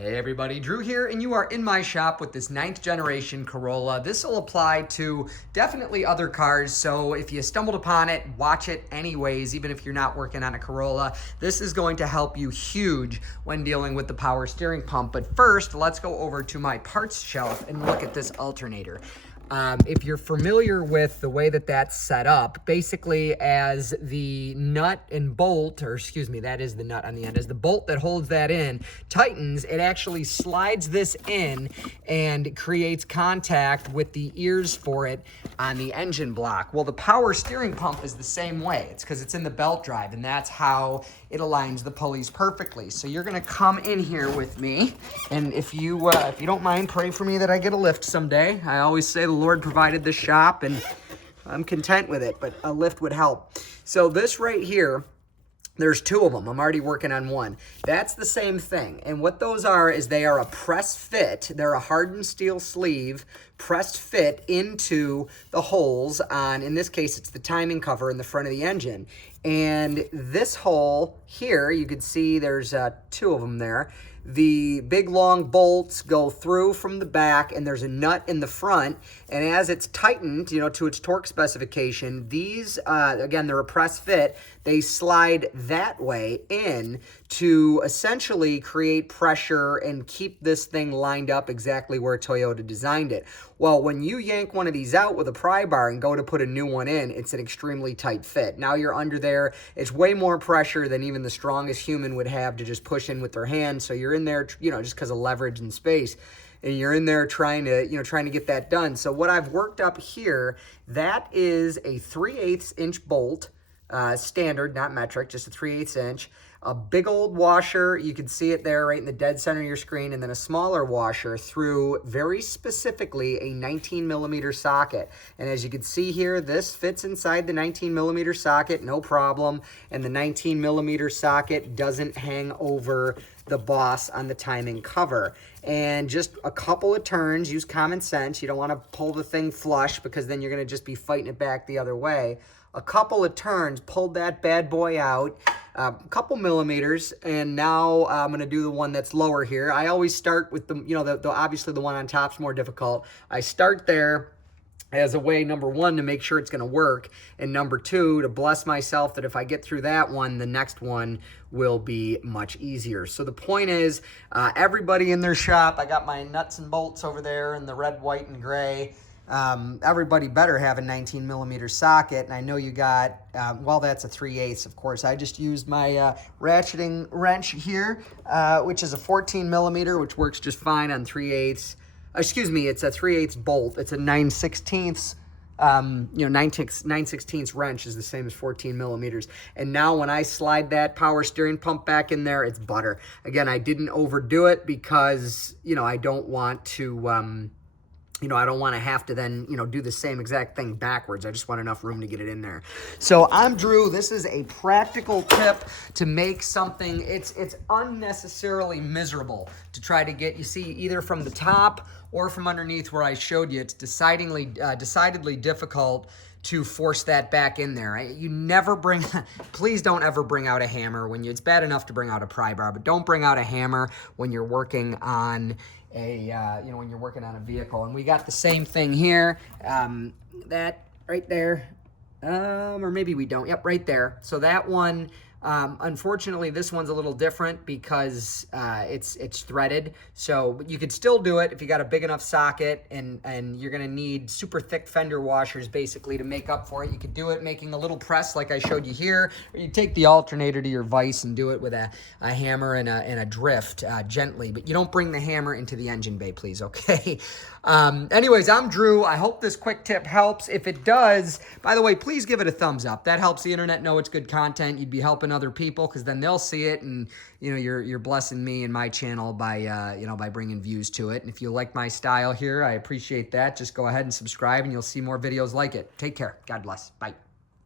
Hey everybody, Drew here, and you are in my shop with this 9th generation Corolla. This will apply to definitely other cars, so if you stumbled upon it, watch it anyways, even if you're not working on a Corolla. This is going to help you huge when dealing with the power steering pump. But first, let's go over to my parts shelf and look at this alternator. If you're familiar with the way that that's set up, basically as the nut and bolt, or excuse me, that is the nut on the end, as the bolt that holds that in tightens, it actually slides this in and creates contact with the ears for it on the engine block. Well, the power steering pump is the same way. It's because it's in the belt drive, and that's how it aligns the pulleys perfectly. So you're gonna come in here with me, and if you don't mind, pray for me that I get a lift someday. I always say the Lord provided this shop, and I'm content with it, but a lift would help. So this right here, there's two of them. I'm already working on one. That's the same thing. And what those are is they are a press fit. They're a hardened steel sleeve pressed fit into the holes on, in this case, it's the timing cover in the front of the engine. And this hole here, you can see there's two of them there. The big long bolts go through from the back, and there's a nut in the front, and as it's tightened, to its torque specification, these, again, they're a press fit, they slide that way in to essentially create pressure and keep this thing lined up exactly where Toyota designed it. Well, when you yank one of these out with a pry bar and go to put a new one in, it's an extremely tight fit. Now you're under there. It's way more pressure than even the strongest human would have to just push in with their hand. So you're in there, just because of leverage and space. And you're in there trying to get that done. So what I've worked up here, that is a 3/8 inch bolt, standard, not metric, just a 3/8 inch. A big old washer, you can see it there right in the dead center of your screen, and then a smaller washer through very specifically a 19mm socket. And as you can see here, this fits inside the 19mm socket, no problem. And the 19mm socket doesn't hang over the boss on the timing cover. And just a couple of turns, use common sense. You don't want to pull the thing flush because then you're going to just be fighting it back the other way. A couple of turns, pulled that bad boy out, a couple millimeters, and now I'm going to do the one that's lower here. I always start with the obviously the one on top's more difficult. I start there as a way, number one, to make sure it's going to work, and number two, to bless myself that if I get through that one, the next one will be much easier. So the point is, everybody in their shop, I got my nuts and bolts over there in the red, white, and gray. Everybody better have a 19mm socket, and I know you got, well, that's a 3/8, of course. I just used my ratcheting wrench here, which is a 14mm, which works just fine on 3/8. Excuse me, it's a 3/8 bolt. It's a 9/16. 9/16 wrench is the same as 14mm. And now when I slide that power steering pump back in there, it's butter. Again, I didn't overdo it because, I don't want to, I don't want to have to then, do the same exact thing backwards. I just want enough room to get it in there. So I'm Drew. This is a practical tip to make something, it's unnecessarily miserable to try to get, you see, either from the top or from underneath where I showed you. It's decidedly difficult to force that back in there. You never bring, please don't ever bring out a hammer when it's bad enough to bring out a pry bar, but don't bring out a hammer when you're working on when you're working on a vehicle. And we got the same thing here, that right there, or maybe we don't, yep, right there. So that one, unfortunately, this one's a little different because it's threaded. So you could still do it if you got a big enough socket, and you're gonna need super thick fender washers basically to make up for it. You could do it making a little press like I showed you here, or you take the alternator to your vise and do it with a hammer and a drift gently. But you don't bring the hammer into the engine bay, please, okay? Anyways, I'm Drew. I hope this quick tip helps. If it does, by the way, please give it a thumbs up. That helps the internet know it's good content. You'd be helping other people because then they'll see it, and you're blessing me and my channel by by bringing views to it. And if you like my style here, I appreciate that. Just go ahead and subscribe, and you'll see more videos like it. Take care. God bless. Bye.